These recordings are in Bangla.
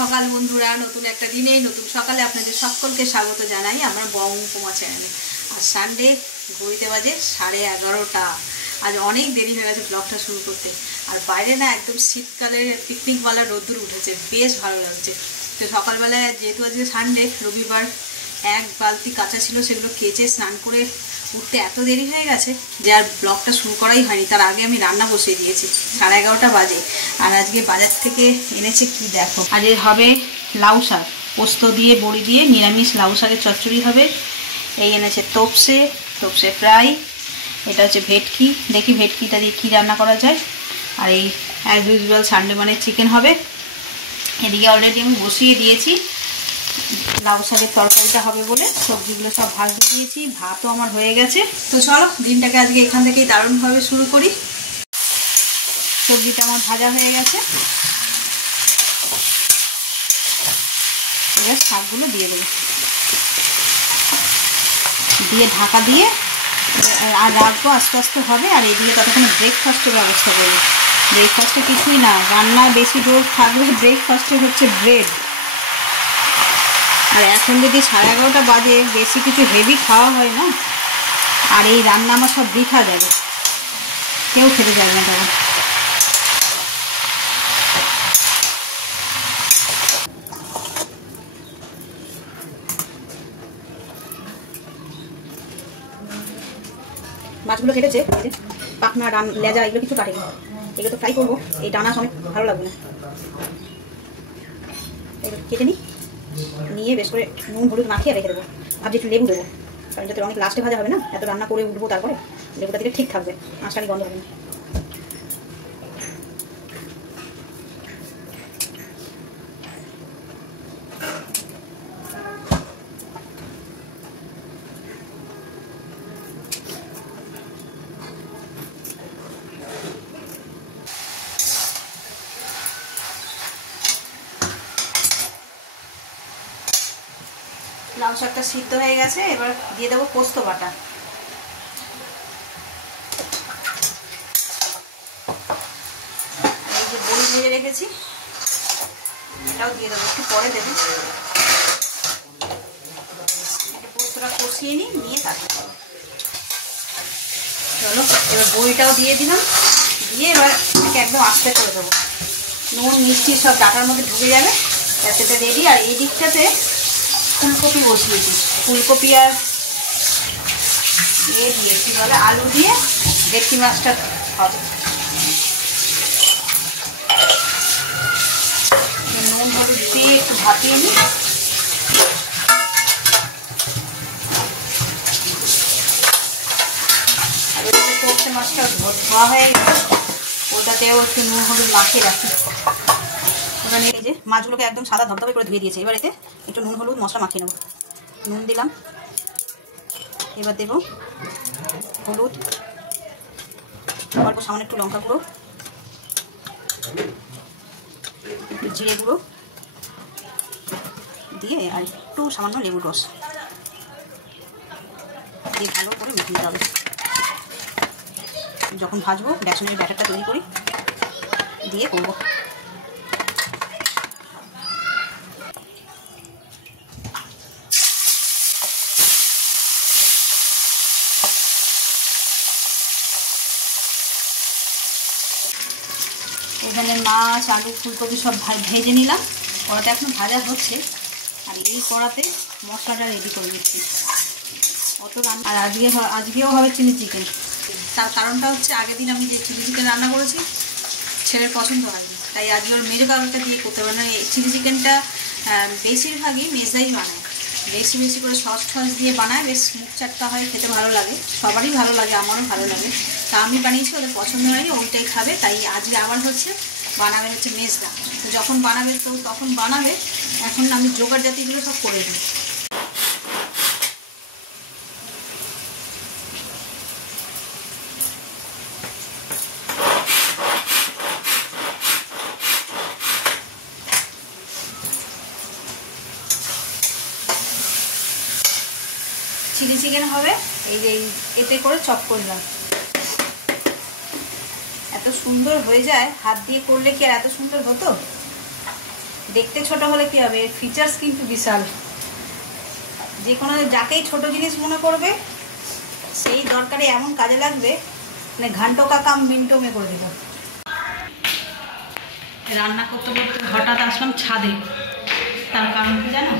সকাল বন্ধুরা, নতুন একটা দিনে নতুন সকালে আপনাদের সকলকে স্বাগত জানাই আমার বং উপমা চ্যানেলে। আর সানডে ঘড়িতে বাজে 11:30। আজ অনেক দেরি হয়ে গেছে ব্লগটা শুরু করতে। আর বাইরে না একদম শীতকালের পিকনিকওয়ালা রোদ্দুর উঠেছে, বেশ ভালো লাগছে। তো সকালবেলায় যেহেতু আজকে সানডে রবিবার, এক বালতি কাঁচা ছিল, সেগুলো কেচে স্নান করে উঠতে এত দেরি হয়ে গেছে যে আর ব্লগটা শুরু করাই হয়নি। তার আগে আমি রান্না বসিয়ে দিয়েছি, 11:30 বাজে। আর আজকে বাজার থেকে এনেছে কি দেখো, আজ হবে লাউ শাক, পোস্ত দিয়ে বড়ি দিয়ে নিরামিষ লাউ শাকের চচ্চড়ি হবে। এই এনেছে তোপসে ফ্রাই, এটা হচ্ছে ভেটকি, দেখি ভেটকিটা দিয়ে কী রান্না করা যায়। আর এই অ্যাজ ইউজুয়াল সানডে মানে চিকেন হবে। এদিকে অলরেডি আমি বসিয়ে দিয়েছি, লাউ শাকের তরকারিটা হবে বলে সবজিগুলো সব ভাজতে দিয়েছি, ভাতও আমার হয়ে গেছে। তো চলো দিনটাকে আজকে এখান থেকেই দারুণভাবে শুরু করি। সবজিটা আমার ভাজা হয়ে গেছে, এবার শাকগুলো দিয়ে দেবো, দিয়ে ঢাকা দিয়ে আর রাখবো, আস্তে আস্তে হবে। আর এদিকে ততক্ষণে ব্রেকফাস্টের ব্যবস্থা করবো। ব্রেকফাস্টে কিছুই না, রান্নায় বেশি জোর থাকলে ব্রেকফাস্টে হচ্ছে ব্রেড। আর এখন যদি 11:30 বাজে, বেশি কিছু হেভি খাওয়া হয় না, আর এই রান্না আমার সব বৃথা যাবে, কেউ খেতে যাবে না তখন। মাছগুলো কেটেছে, পাখনা লেজা এগুলো কিছু কাটেনি, এগুলো তো ফ্রাই করবো। এই ডানা অনেক ভালো লাগবে না, এগুলো কেটে নিয়ে বেশ করে নুন হলুদ মাখিয়ে রেখে দেবো। ভাবছি একটু লেবু দেবো, কারণ যাতে অনেক লাস্টে ভাজা হবে না, এত রান্না করে উঠবো, তারপরে লেবুটা দিলে ঠিক থাকবে, মাছটা গন্ধ হবে না। লাউ শাকটা সিদ্ধ হয়ে গেছে, এবার দিয়ে দেবো পোস্ত বাটা। এই যে বড়ি ভেজে রেখেছি, এটাও দিয়ে দেবো, একটু পরে দেবো। পোস্তটা কষিয়ে নিয়ে তারপর চলো এবার বড়িটাও দিয়ে দিলাম, দিয়ে এবার একদম আস্তে করে দেবো। নুন মিষ্টি সব ডাটার মধ্যে ঢুকে যাবে, তাতে রেডি। আর এই দিকটাতে ফুলকপি বসিয়েছি, ফুলকপি আর দিয়ে কী বলে আলু দিয়ে ভেটকি মাছটা হবে। নুন হলুদ দিয়ে একটু ভাপিয়ে নিই। আর ওইটাতে তোপসে মাছটা ধোয়া হয়ে গেছে, ওটাতেও একটু নুন হলুদ মাখিয়ে রাখি। ওটা নিয়ে এই যে মাছগুলোকে একদম সাদা ধবধবে করে ধুয়ে দিয়েছে। এবার এতে একটু নুন হলুদ মশলা মাখিয়ে নেব। নুন দিলাম, এবার দেব হলুদ, অল্প সামান্য একটু লঙ্কা গুঁড়ো, একটু জিরে গুঁড়ো দিয়ে আর একটু সামান্য লেবুর রস দিয়ে ভালো করে মেখে নিতে হবে। যখন ভাজবো বেসনের ব্যাটারটা তৈরি করি দিয়ে করবো। এখানে মাছ আলু ফুলকপি সব ভেজে নিলাম, কড়াটা এখন ভাজা হচ্ছে। আর এই কড়াতে মশলাটা রেডি করে দিচ্ছি অত রান্না। আর আজকেও হবে চিলি চিকেন। তার কারণটা হচ্ছে আগের দিন আমি যে চিলি চিকেন রান্না করেছি ছেলের পছন্দ হয়নি, তাই আজকে ওর মেজো কাউকে দিয়ে করতে পারে না। এই চিলি চিকেনটা বেশিরভাগই মেজদাই বানায়, বেশি করে সস দিয়ে বানায়, বেশ মুখ চাটকা হয়, খেতে ভালো লাগে, সবারই ভালো লাগে, আমারও ভালো লাগে। তা আমি বানিয়েছি, ওদের পছন্দ হয়নি, ওইটাই খাবে। তাই আজকে আবার বানাবে হচ্ছে মেজদা। তো যখন বানাবে তো তখন বানাবে, এখন আমি জোগাড় জাতিগুলো সব করে দিই। চিলি চিকেন হবে, এই যে এতে করে চপ করলাম, এত সুন্দর হয়ে যায়। হাত দিয়ে করলে কি আর এত সুন্দর হতো? দেখতে ছোট হলে কি হবে, ফিচার্স কিন্তু বিশাল। যে কোনো যাকেই ছোট জিনিস মনে করবে সেই দরকারে এমন কাজে লাগবে, মানে ঘান্টো কা কাম মিন্টো মে করে দিল। রান্না করতে করতে হঠাৎ আসলাম ছাদে, তার কারণ কি জানো,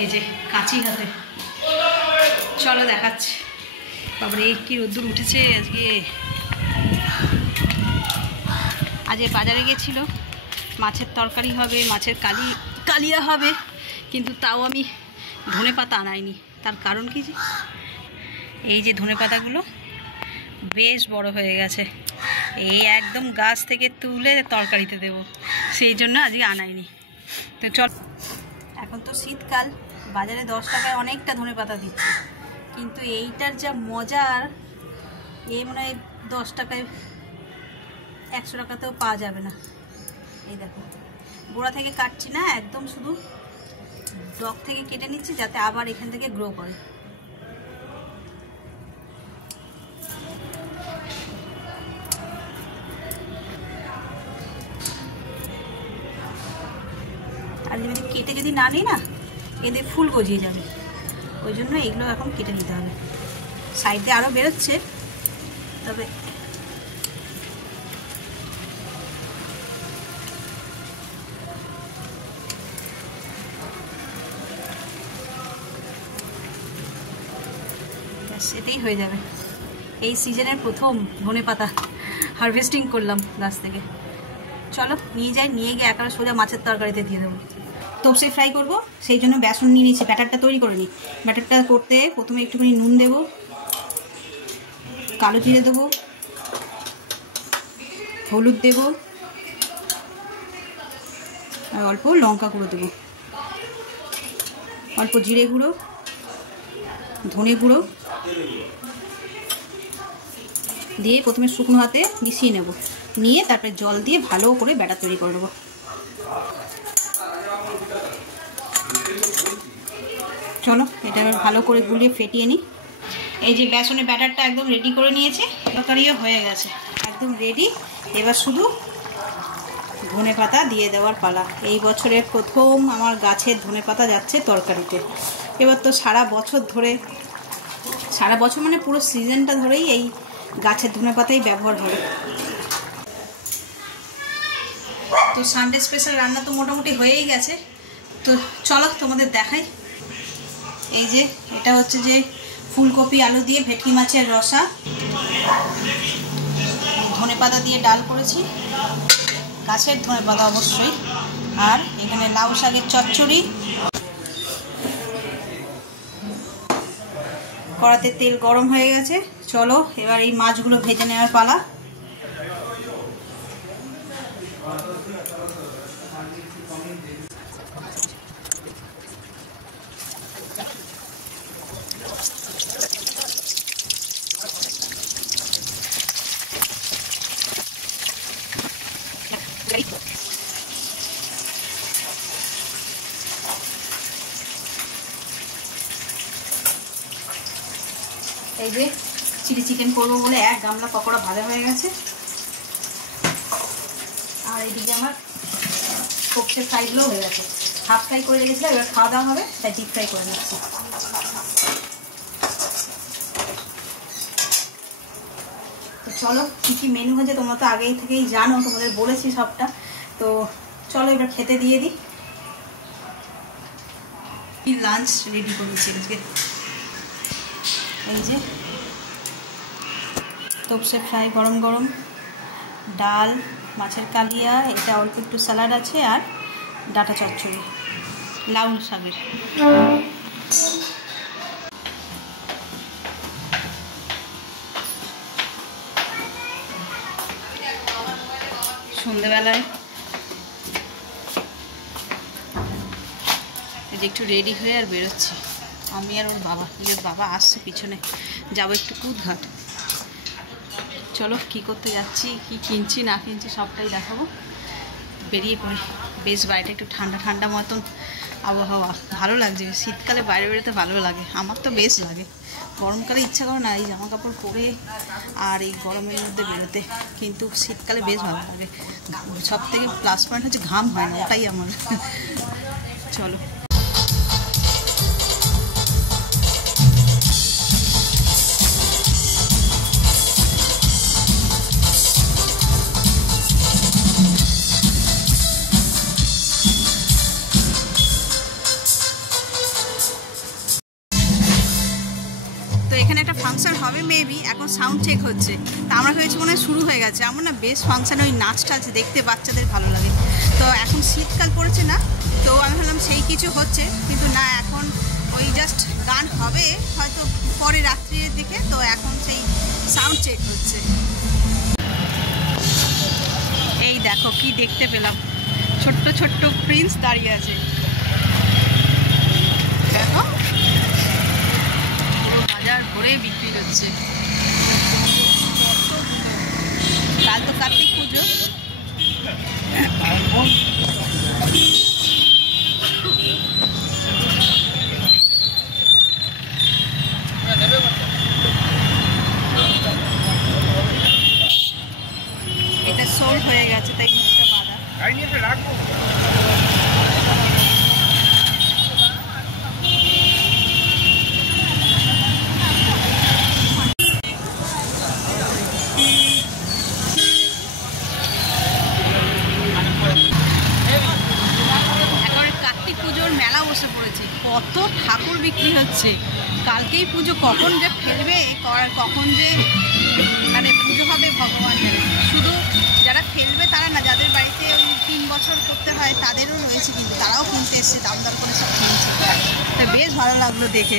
এই যে কাঁচি হাতে। চলো দেখাচ্ছি। তারপরে কি রোদ্দুর উঠেছে আজকে। আজকে বাজারে গেছিল, মাছের তরকারি হবে, মাছের কালিয়া হবে, কিন্তু তাও আমি ধনেপাতা আনাইনি। তার কারণ কি, যে এই যে ধনেপাতাগুলো বেশ বড় হয়ে গেছে, এই একদম গাছ থেকে তুলে তরকারিতে দেব, সেই জন্য আজকে আনাইনি। তো চল, এখন তো শীতকাল, বাজারে 10 টাকায় অনেকটা ধনেপাতা দিচ্ছে, কিন্তু এইটার যা মজার, এই মনে হয় 10 টাকায় 100 টাকাতেও পাওয়া যাবে না। এই দেখো, গোড়া থেকে কাটছি না, একদম শুধু ডগ থেকে কেটে নিচ্ছি যাতে আবার এখান থেকে গ্রো করে। আর যদি কেটে যদি না নিই না, এদের ফুল গজিয়ে যাবে, ওই জন্য এগুলো এখন কেটে নিতে হবে। সাইডে আরও বেরোচ্ছে, তবে এতেই হয়ে যাবে। এই সিজনের প্রথম ধনেপাতা হারভেস্টিং করলাম গাছ থেকে। চলো নিয়ে যাই, নিয়ে গিয়ে একেবারে সোজা মাছের তরকারিতে দিয়ে দেবো। তোপসে ফ্রাই করব, সেই জন্য বেসন নিয়ে নিয়েছি, ব্যাটারটা তৈরি করে নিই। ব্যাটারটা করতে প্রথমে একটুখানি নুন দেবো, কালো জিরে দেবো, হলুদ দেবো, আর অল্প লঙ্কা গুঁড়ো দেবো, অল্প জিরে গুঁড়ো, ধনে গুঁড়ো দিয়ে প্রথমে শুকনো হাতে মিশিয়ে নেব, নিয়ে তারপরে জল দিয়ে ভালো করে ব্যাটার তৈরি করে নেব। চলো এটা ভালো করে গুলিয়ে ফেটিয়ে নিই। এই যে বেসনের ব্যাটারটা একদম রেডি করে নিয়েছে, তরকারিও হয়ে গেছে, একদম রেডি। এবার শুধু ধনেপাতা দিয়ে দেওয়ার পালা। এই বছরের প্রথম আমার গাছের ধনেপাতা যাচ্ছে তরকারিতে। এবার তো সারা বছর মানে পুরো সিজনটা ধরেই এই গাছের ধনেপাতাই ব্যবহার হবে। তো সানডে স্পেশাল রান্না তো মোটামুটি হয়েই গেছে। তো চলো তোমাদের দেখাই। এই যে এটা হচ্ছে যে ফুলকপি আলু দিয়ে ভেটকি মাছের রসা, ধনেপাতা দিয়ে ডাল করেছি, গাছের ধনেপাতা অবশ্যই, আর এখানে লাউ শাকের চচ্চড়ি। কড়াতে তেল গরম হয়ে গেছে, চলো এবার এই মাছগুলো ভেজে নেওয়ার পালা। এই যে চিলি চিকেন করবো বলে এক গামলা পকোড়া ভাজা হয়ে গেছে, আর এইদিকে আমার সর্ষে ফ্রাইগুলো হয়ে গেছে। হাফ ফ্রাই করে রেখেছিলাম, এবার খাওয়া দাওয়া হবে, তাই ডিপ ফ্রাই করে নিচ্ছি। তো চলো কী কী মেনু হয়েছে তোমরা তো আগেই থেকেই জানো, তোমাদের বলেছি সবটা। তো চলো এবার খেতে দিয়ে দিই। লাঞ্চ রেডি করেছি আজকে। এই যে তোপসে ফ্রাই গরম গরম, ডাল, মাছের কালিয়া, এটা অল্প একটু স্যালাড আছে, আর ডাটা চচ্চড়ি লাউ শাকের। সন্ধ্যেবেলায় এই যে একটু রেডি হয়ে আর বেরোচ্ছি, আমি আর ওর বাবা আসছে পিছনে, যাবো একটু কুদঘাট। চলো কি করতে যাচ্ছি, কি কিনছি না কিনছি সবটাই দেখাবো। বেরিয়ে পড়ি। বেশ বাইরে একটু ঠান্ডা ঠান্ডা মতন আবহাওয়া ভালো লাগছে, শীতকালে বাইরে বেরোতে ভালো লাগে, আমার তো বেশ লাগে। গরমকালে ইচ্ছা করে না এই জামা কাপড় পরে আর এই গরমের মধ্যে বেরোতে, কিন্তু শীতকালে বেশ ভালো লাগে। সব থেকে প্লাস পয়েন্ট হচ্ছে ঘাম হয় না, ওটাই আমার। চলো এখানে একটা ফাংশন হবে মেবি, এখন সাউন্ড চেক হচ্ছে। তা আমরা ভেবেছি মনে হয় শুরু হয়ে গেছে। আমার না বেশ ফাংশানে ওই নাচটা আছে, দেখতে বাচ্চাদের ভালো লাগে। তো এখন শীতকাল পড়েছে না, তো আমি ভাবলাম সেই কিছু হচ্ছে, কিন্তু না, এখন ওই জাস্ট গান হবে হয়তো পরে রাত্রির দিকে। তো এখন সেই সাউন্ড চেক হচ্ছে। এই দেখো কি দেখতে পেলাম, ছোট্ট ছোট্ট প্রিন্স দাঁড়িয়ে আছে, দেখো বাজার ভরে বিক্রি হচ্ছে। কাল তো কার্তিক পুজো, এটা সোল্ড হয়ে গেছে, তাই মুখটা বাঁধা। বসে পড়েছে, কত ঠাকুর বিক্রি হচ্ছে। কালকেই পুজো, কখন যে ফেলবে কখন যে মানে পুজো হবে ভগবান জানে। শুধু যারা ফেলবে তারা না, যাদের বাড়িতে ওই 3 বছর করতে হয় তাদেরও রয়েছে, কিন্তু তারাও কিনতে এসছে, দাম দাম করে সব কিনছে। তাই বেশ ভালো লাগলো দেখে।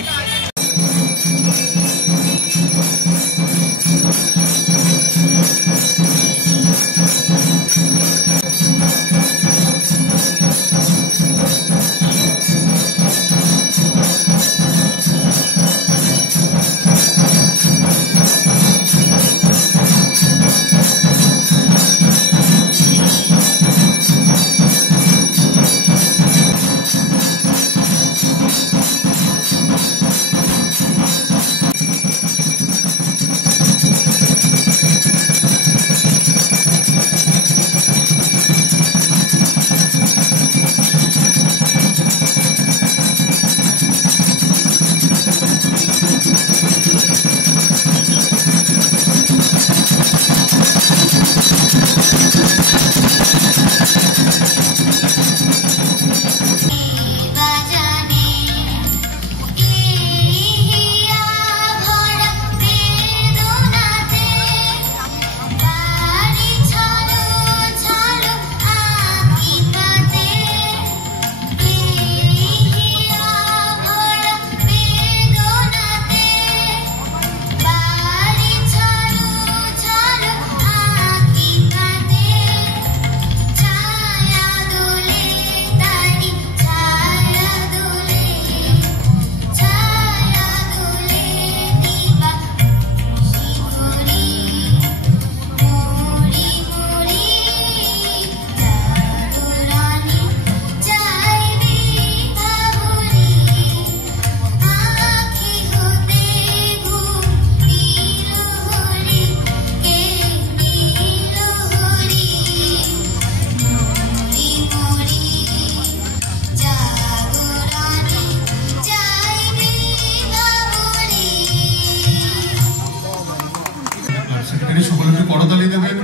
সকলকে করতালি দেবেন।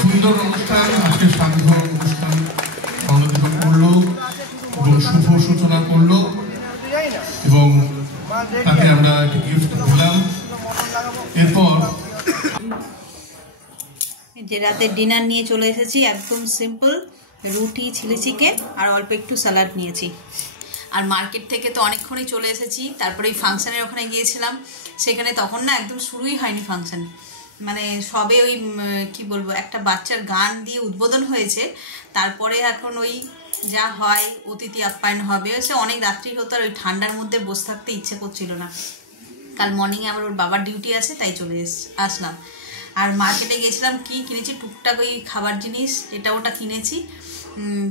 সুন্দর অনুষ্ঠান, আজকে সান্ধ্য অনুষ্ঠান সংগঠিত করলো এবং শুভ সূচনা করলো, এবং তাকে আমরা একটি গিফট দিলাম। এরপর যে রাতে ডিনার নিয়ে চলে এসেছি, একদম সিম্পল রুটি, চিলি চিকেন আর অল্প একটু স্যালাড নিয়েছি। আর মার্কেট থেকে তো অনেকক্ষণই চলে এসেছি, তারপরে এই ফাংশানের ওখানে গিয়েছিলাম, সেখানে তখন না একদম শুরুই হয়নি ফাংশান, মানে সবে ওই কি বলবো একটা বাচ্চার গান দিয়ে উদ্বোধন হয়েছে, তারপরে এখন ওই যা হয় অতিথি আপ্যায়ন হবে, সে অনেক রাত্রি হতো আর ওই ঠান্ডার মধ্যে বসে থাকতে ইচ্ছে করছিল না। কাল মর্নিংয়ে আবার ওর বাবার ডিউটি আছে, তাই চলে আসলাম। আর মার্কেটে গেছিলাম, কি কিনেছি টুকটাক ওই খাবার জিনিস এটা ওটা কিনেছি।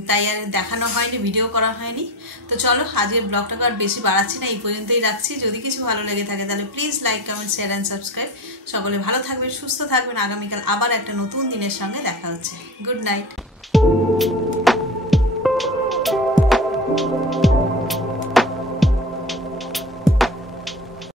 তাই আর দেখানো হয়নি, ভিডিও করা হয়নি। তো চলো আজকের ব্লগটাকে আর বেশি বাড়াচ্ছি না, এই পর্যন্তই রাখছি। যদি কিছু ভালো লেগে থাকে তাহলে please like, comment, share and subscribe. সকলে ভালো থাকবেন, সুস্থ থাকবেন। আগামীকাল আবার একটা নতুন দিনের সঙ্গে দেখা হচ্ছে। Good night.